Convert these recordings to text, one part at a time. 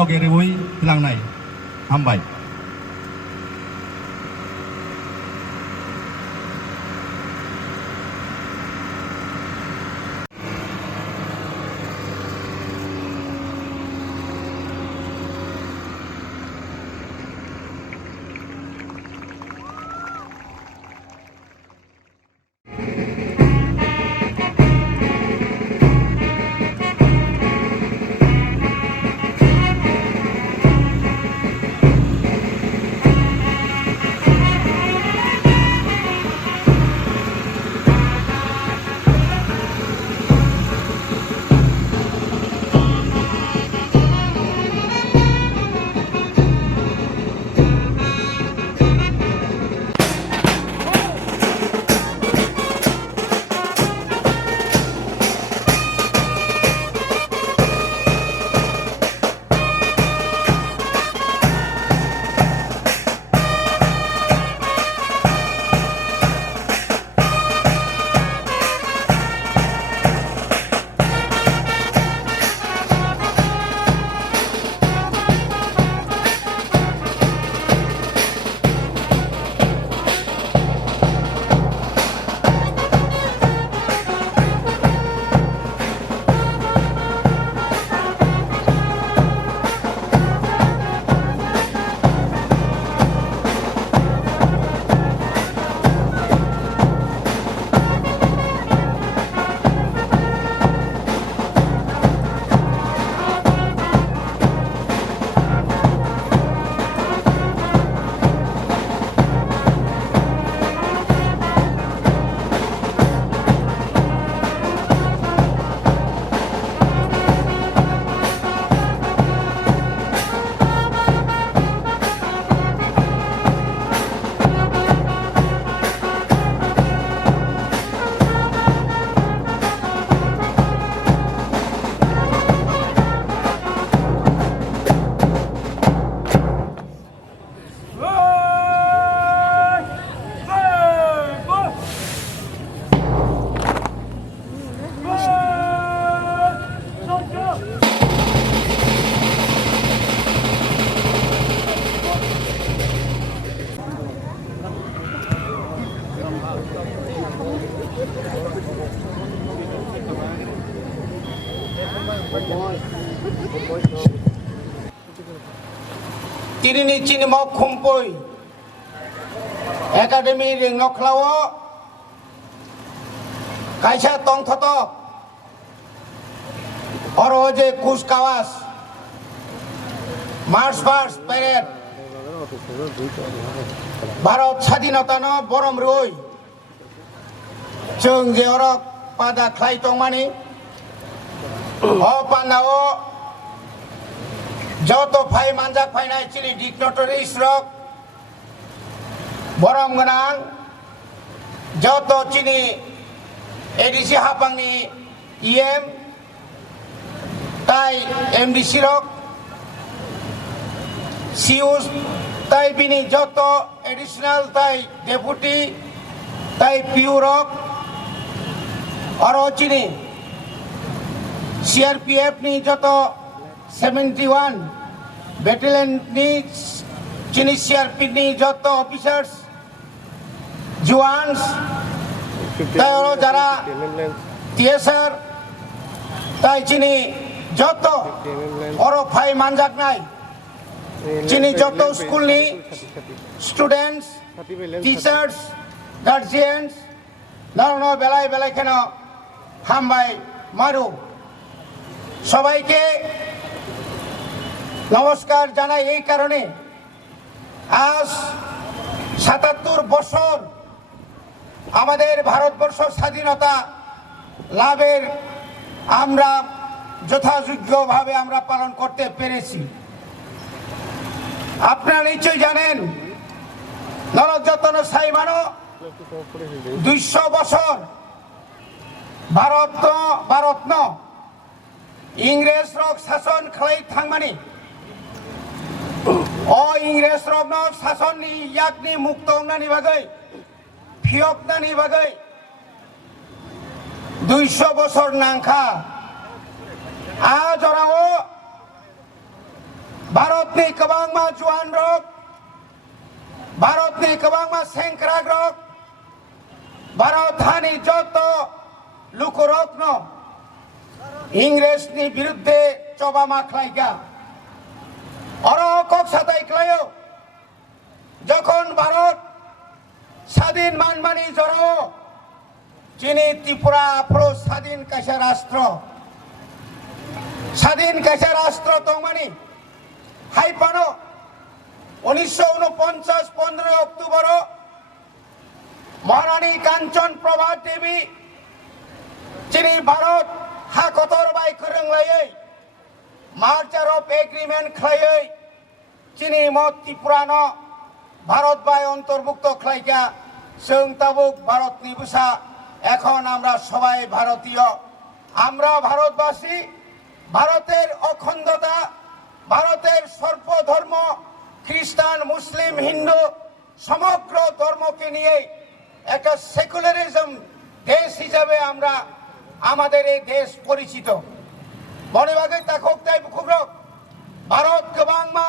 लगे रेवै लांनाय हामबाय Tirini chini mau kumpoi Akademi ring noklawo Kaisa tong thoto Oro je kuskawas March past parade Bharat স্বাধীনতা no borom roi Jeng je orok pada khlai tongmani O pandao Joto phai manjak phainai chili dignitaries rok borom ganang joto chini ADC hapangni EM tai MDC rok CUs tai bini joto additional tai deputy tai PU rok aro chini CRPF ni joto 71 battalion ni chini CRP ni joto officers jawans tai oro jara TSR tai chini joto oro phai manjak nai chini joto school ni students teachers guardians narono belai belai keno hambai maru সবাইকে নমস্কার জানাই এই কারণে আজ ৭৭ বছর আমাদের ভারতবর্ষ স্বাধীনতা লাভের আমরা যথাযোগ্যভাবে আমরা পালন করতে পেরেছি আপনারা নিশ্চয়ই জানেন নরযতন সাইমানো 200 বছর ভারতরত্ন ইংরেজ রক শাসন খালাই থাংমানি ও ইংরেজ রক শাসননি ইয়াকনি মুক্তংনানি বাগৈ ফিয়কনানি বাগৈ 200 বছর নাংখা আজ ওরাও भारतनि गोबांमा जुवान रक भारतनि गोबांमा सेंग्रा रक भारत हानि जत लुकुरकन इंग्रेजनि बिरुद्धे चबामा खालायगा अरকক সাতাই খালাयो যখন ভারত স্বাধীন মানমানি জড়াও চীনি ত্রিপুরা আফ্রো স্বাধীন কাইসা রাষ্ট্র তংমানি হাইপানো 1949 15 অক্টোবর মহারানী কাঞ্চন প্রভা দেবী চীনি ভারত হাকতর বাই খরংলাयै মার্চার অফ এগ্রিমেন্ট খালাयै চীনি মত ত্রিপুরানো ভারত বাই অন্তর্ভুক্ত খালাইকা जों তাবুক ভারতনি বুসা এখন আমরা সবাই ভারতীয় আমরা ভারতবাসী ভারতের অখণ্ডতা ভারতের সর্বধর্ম খ্রিস্টান মুসলিম হিন্দু সমগ্র ধর্মকে নিয়ে একটা সেকুলারিজম দেশ হিসাবে আমরা আমাদের এই দেশ পরিচিত বনেবাগে তাকক তাই খুবরক ভারত গোबांमा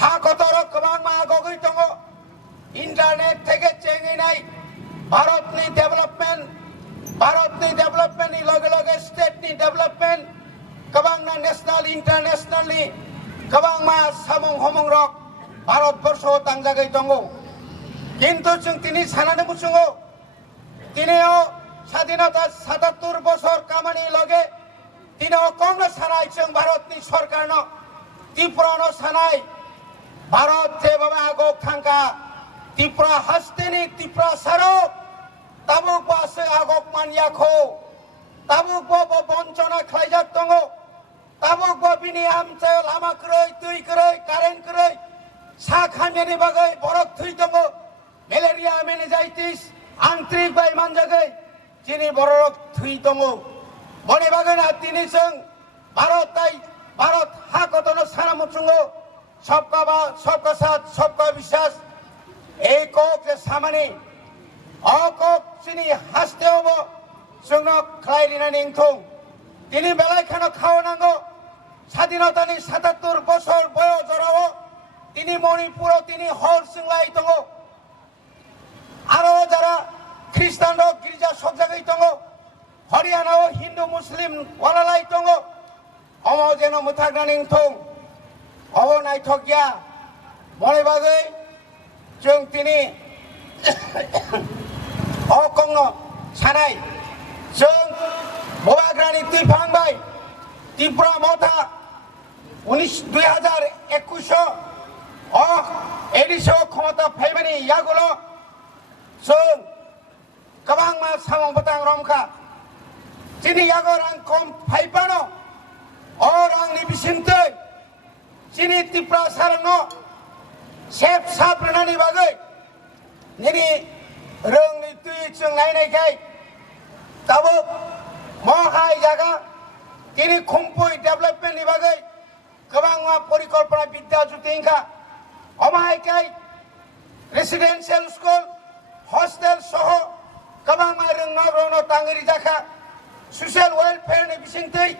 हा कतरक गोबांमा आगगै दङ इंटरनेट থেকে চেঙ্গিনাই भारतनि डेभलपमेन्टनि लगे लगे स्टेटनि डेभलपमेन्ट गोबांना नेशनल इंटरनेशनलनि गोबांमा सामं हमं रक भारतबर्ष तांजागै दङ কিন্তু जों তিনি সানানে বুঝুङो তিনিও স্বাধীনতা 77 বছর কামানি লগে তিনিও কংগ্রে সানাই जों भारतनि सरकारनो ত্রিপুরানো সানাই भारत जेबाबा आगक थांका ত্রিপুরা হাস্তেনি ত্রিপুরা সারো তাবুক বাসে আগক মানিয়াखौ তাবুক বব বঞ্চনা খাইজাক दङ তাবুক ববিনি আমছে লাमा কरै दै करै कारेन्ट करै सा खामिनि बागै बरक थै दङ मेलेरिया मेनिजाइटिस आंत्रिक बाय मानजागै जिनि बरक थै दङ मने बागै ना तिनि जों भारत हा कतनो साना मुचुङो सबका साथ सबका विश्वास एকক যে সামানি অকক চিনি হাসতে হব जोंनो খালাইরিনানি इंथं তিনি বেলাইখানো খাওয়ানাঙ্গো স্বাধীনতানি 77 বছর বয়স জড়াও তিনি মণিপুর তিনি হর সিংলাই দङ আরো যারা খ্রিস্টান গির্জা সব জায়গায় দङ হরিয়ানাও হিন্দু মুসলিম ওয়ালালাই दङ অম যেন মুথাগনানি इंथं अहो नायथगिया मने बागै जों तिनि अकंनो सानाय जों बवाग्रानि तुइफांबाय त्रिपुरा मथा 2021 एडिसो क्षमता फाइबानि यागुलो जों गोबांमा सामं बतां रमखा जिनि यागो रां कम फाइबानो रांनि बिसिमतै चीनी त्रिपुरा सारनो सेफ साप्रनानि बागै निनि रोंनि तुइ जों नायनायखाय दाबो महाय जागा तिनि खुम्पुइ डेभलपमेन्टनि बागै गोबांमा परिकल्पना बिद्या जुतिंखा अमायखाय रेसिडेन्सियेल स्कुल हस्टेल सह गोबांमा रोंनो तांगरि जाखा ससियेल वेलफेयारनि बिसिंतै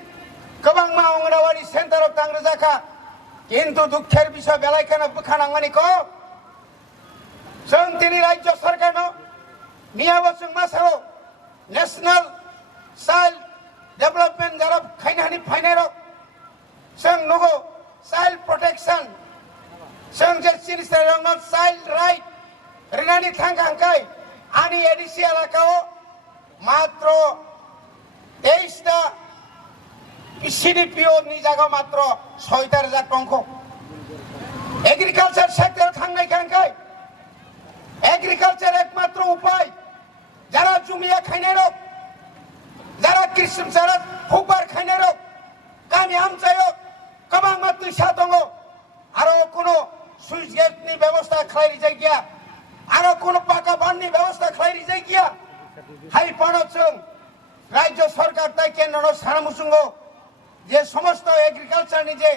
गोबांमा अंगनवाड़ी सेन्टाराव तांग्रो जाखा কিন্তু দুঃখের বিষয় বেলাইখানে বুখানাঙ্গানি কো जों তিনি রাজ্য সরকারনো মিয়াবো जों মাসারো ন্যাশনাল চাইল্ড ডেভেলপমেন্ট যারা খাইনানি ফাইনারো जों नगो चाइल्ड प्रोटेक्शन जों जे सिनिस्टारनो चाइल्ड राइट रिनानि थांगांखाय आनि एडिसि एलाकाओ मात्र 23 टा CDPO नि जागा मात्र 6,000 टंको एग्रीकालचार सेक्टर थांनाय खांखाय एग्रीकालचार एकमात्र उपाय যারা জমিয়া খাইনাय रक যারা কৃষি যারা ফুকবার খাইনাय रक गामि आमचायो गोबांमा दैसा दङ आरो कोनो सुइस गेटनि व्यवस्था खालायरि जायगिया आरो कोनो पाका बाननि व्यवस्था खालायरि जायगिया हाइपानो जों राज्य सरकार ताइ केन्द्रनो सानामुसुंगो যে সমস্ত এগ্রিকালচারনি যে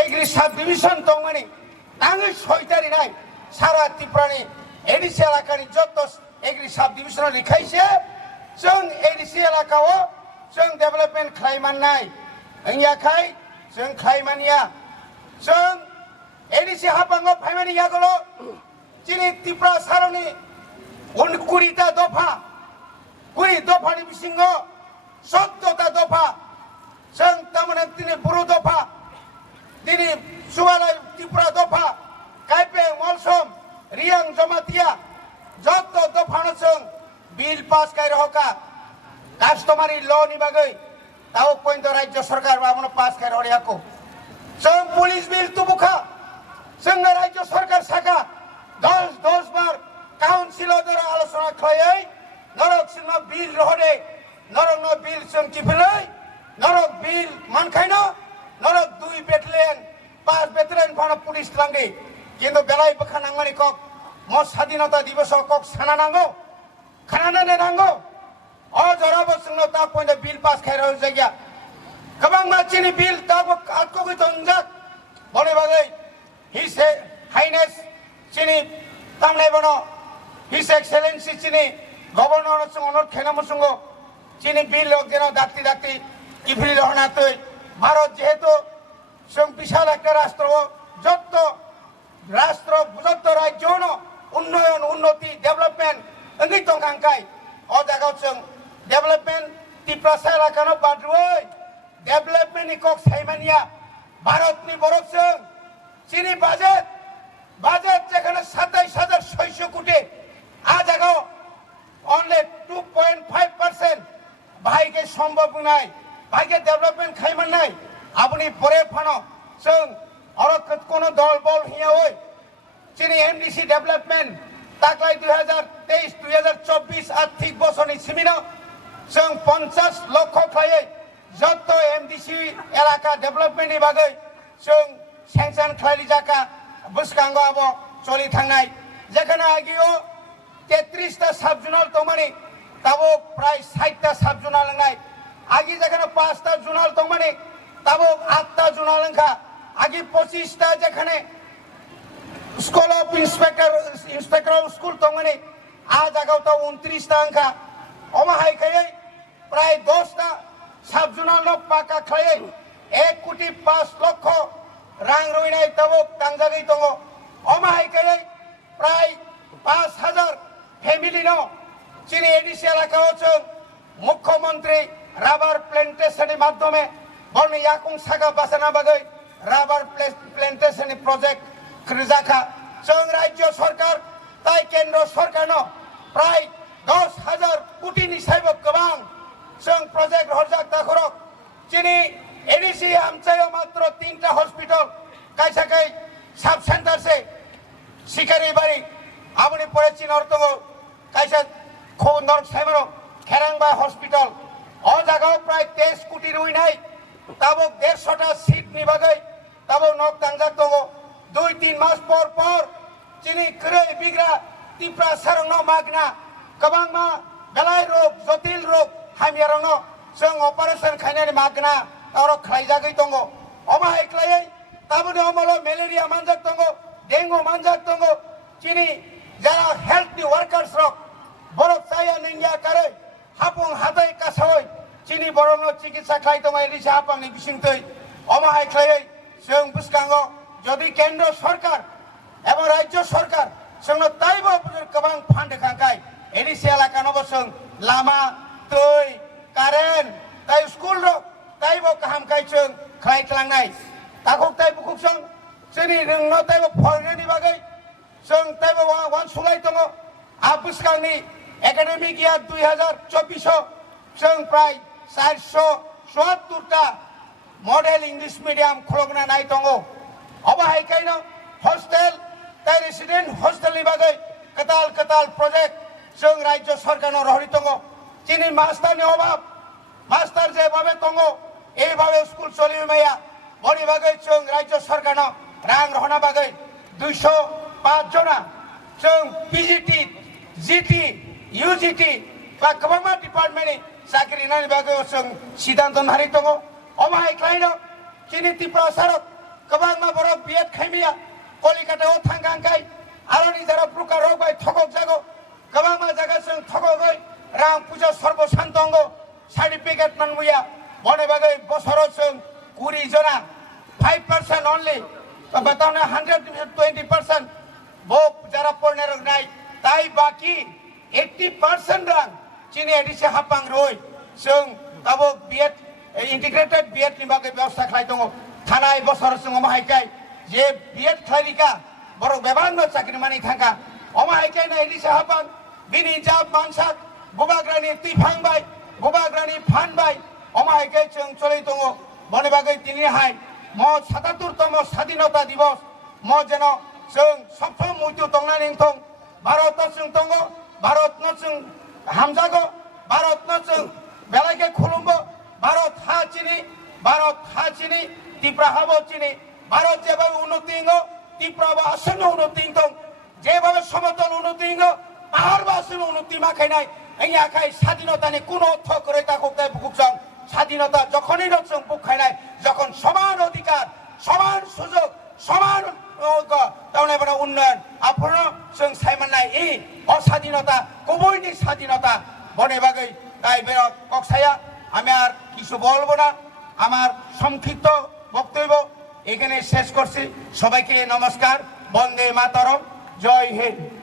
এগ্রি সাব ডিভিশন দংমানি নাঙै সয়তারি নাই সারা ত্রিপুরাनि एडिसि एलाकानि जत एग्रि साब डिभिजन लिखाइसे जों एडिसि एलाकाओ जों डेभलपमेन्ट खालायमाननाय ओंयाखाय जों खायमानिया जों एडिसि हाबांगो फायमानियागोल' दिनै त्रिपुरा सारनि 20টা दफा 20 दफानि बिसिङाव 14টা दफा जों तारमाने दिनै बर' दफा दिनै सुवालाय त्रिपुरा दफा काइपें मलसम रियां जमातिया যত দফানো जों बिल पास खायरहका कास्टमारी ल नि बागै ताव पॉइंट राज्य सरकार बामनो पास खायरहरियाको जों पुलिस बिल तुबुखा जों राज्य सरकार साका 10 बार काउन्सिल द्वारा आलोचना खायै नरक सिंह बिल रहरे नरक न बिल जों किफिलै नरक बिल मानखायनो नरक 2 बेटालियन 5 बेटालियन फानो पुलिस लांगि किन्तु बेलाय बखानांगनि कक म स्वाधीनता दिवस कक साना नांगौ खानानै नांगौ अ जराबो जोंनो ता पॉइंट बिल पास खायरो जायगा गोबां मानसिनि बिल ताबो आटको दंजाक बने बागै हिस हाइनेस चिनि तामनाय बनो हिस एक्सेलेन्सि चिनि गभर्नर जों अनुरोध खालामो चिनि बिल जेन दाक्ति दाक्ति किफिल रहनातै भारत जेहेतु जों विशाल एक राष्ट्र যত राष्ट्र যত राज्योनो उन्नयन उन्नति डेभलपमेन्ट ओंगै दंखांखाय अ जागाव जों डेभलपमेन्ट त्रिपुरा सायलाकानो बाद्रुयै डेभलपमेन्टनि कक सायमानिया भारतनि बरफ जों चिनि बाजेट जेखाने 27,600 कोटी आ जागाव only 2.5% भाइगे सम्भव बुंनाय भाइगे डेभलपमेन्ट खायमाननाय आबुनि परे फानो जों अरखत कोनो दल बल हियावै चिनि एमडीसी डेभलपमेन्ट ताकलाय 2023-2024 आर्थिक बोसोरनि सिमिनो जों 50 लक्ष खायै जत एमडीसी एलाका डेभलपमेन्टनि बागै जों सेंसन खालि जाका बुसकांगो आबो चलि थांनाय जेखाने आगियो 33टा साब जुनाल दंमानि ताबो प्राय 60टा साब जुनाल लंनाय आगि जेखाने 5टा जुनाल दंमानि ताबो 8टा जुनाल लंखा आगि 25टा जेखाने school of inspector of school दंमानि आ जागाव ता 29टा अंखा अमा हायखायै प्राय 10टा साब जुनाल न पाका खायै 1 कोटी 5 लक्ष रां रुइनाय ताबो तांजागै दङ अमा हायखायै प्राय 5,000 फैमिली नो चिनी एडिसि एलाकाओ जों मुख्यमंत्री राबार प्लांटेशन माध्यमे बरनि याकुं सागा बासाना बागै राबार प्लांटेशन प्रोजेक्ट खृजाखा जों राज्य सरकार ताई केंद्र सरकार नो प्राय 10,000 कोटी साइबो गोबां जों प्रोजेक्ट हरजाक दाखरक चिनी एडिसि आमचायो मात्र 3टा हॉस्पिटल कायसाकै सब सेंटर से शिकारी बारी आबुनि परे चिनर दङ कायसा खौ नरक साइमारो खेरांबा हॉस्पिटल अ जागाव प्राय 23 कोटी रुइनाय ताबो 150टा सीट नि बागै ताबो नक तांजाक दङ 2-3 मास पर चिनी खरै बिग्रा त्रिपुरा सारंनो मागना गोबांमा बेलाय रोग जटिल रोग हामियारनो जों अपारेशन खायनानि मागना तारो खायजागै दङ अमा हायख्लायै ताबोनि अमलो मेलेरिया मानजाक दङ डेंगु मानजाक दङ चिनी जरा हेल्थ नि वर्कर्स रक बरफ साया नंगिया करे हापुं हादै कासावै चिनी बरनो चिकित्सा खाय दङ एलिसा हापांनि बिसिंतै अमा हायख्लायै जों बुसकांगो जदि केंद्र सरकार एबं राज्य सरकार जोंनो ताइबो गोबां फान्ड खांखाय एलिसा एलाकानोबो जों लामा दै कारेन्ट ताइ स्कुल रक ताइबो काहामखाय जों खायख्लांनाय ताखौ ताइ बुकुक जों जोंनि रोंनो ताइबो फरायनायनि बागै जों ताइबो वान सुलाय दङ आबुसकांनि एकाडेमिक इयार 2024 जों प्राय 477टा मॉडल इंग्लिश मीडियम खुलगना नाय दङ अबा हायखायनो हॉस्टेल ताइ रेसिडेंट हॉस्टेलनि बागै कताल प्रोजेक्ट जों राज्य सरकारनो रहरि दङ चिनि मास्टारनि अभाब मास्टार जेभाबे दङ एभाबे स्कुल चलिमाया बनि बागै जों राज्य सरकारनो रां रहना बागै 205 जना जों पीजीटी जीटी यूजीटी बा गोबां डिपार्टमेन्टनि साख्रि नानि बागै जों सिद्धांत नारि दङ अमा हायख्लायनो चिनि त्रिपुरा सारक गोबां बर' बिएड खायमिया कलिकातायाव थांगांखाय आरो निजारा प्रकार रोगबाय थगक जागो गोबां जागा जों थगकै रां पुजा सर्वशान्त दङ सार्टिफिकेट मोनमुया बने बागै बोसोराव जों 20 जना 5% only, बताओ ना 120% वो जरा पढ़ने रखनाई ताई बाकी 80% रंग चीनी एडिसे हापांग रोई जों तबो बीएड इंटीग्रेटेड बीएड नि बागै व्यवस्था खालाय दङ थानाय बसर जों अमाहायखाय जे बीएड खारिका बर' बेबांनो साख्रि मानि थांगा अमाहायखाय ना एडिसे हापांग बिनि जाब मानसाक गुबाग्रानि तुइफांबाय गुबाग्रानि फानबाय अमाहायखाय जों चलै दङ बने बागै दिनैहाय म 77तम स्वाधीनता दिवस म जेन जों सबसम मुयतु दंनानै दं भारत जों दङ भारत जों हामजागो भारत जों बेलागे खुलुमबो भारत हाचिनि त्रिपुरा हाबो चिनि भारत जेबाबे उन्नति दङ त्रिपुराबो आसन उन्नति दं जेबाबे समतल उन्नति दङ पाहाड़बो आसन उन्नति माखायनाय এই আখাই স্বাধীনতানি কোনো অর্থ করে তা কোথায় বুকজং স্বাধীনতা যখনই নচং বুকখাইনায় যখন সমান অধিকার সমান সুযোগ সমান তাহলে মানে উন্নয়ন আপনার जों সাইমানায় এই অস্বাধীনতা কবৈনি স্বাধীনতা বনে বাগৈ তাই বে কক্সায়া আমি আর কিছু বলবো না আমার সংক্ষিপ্ত বক্তব্য এখানে শেষ করছি সবাইকে নমস্কার বন্দে মাতরম জয় হিন্দ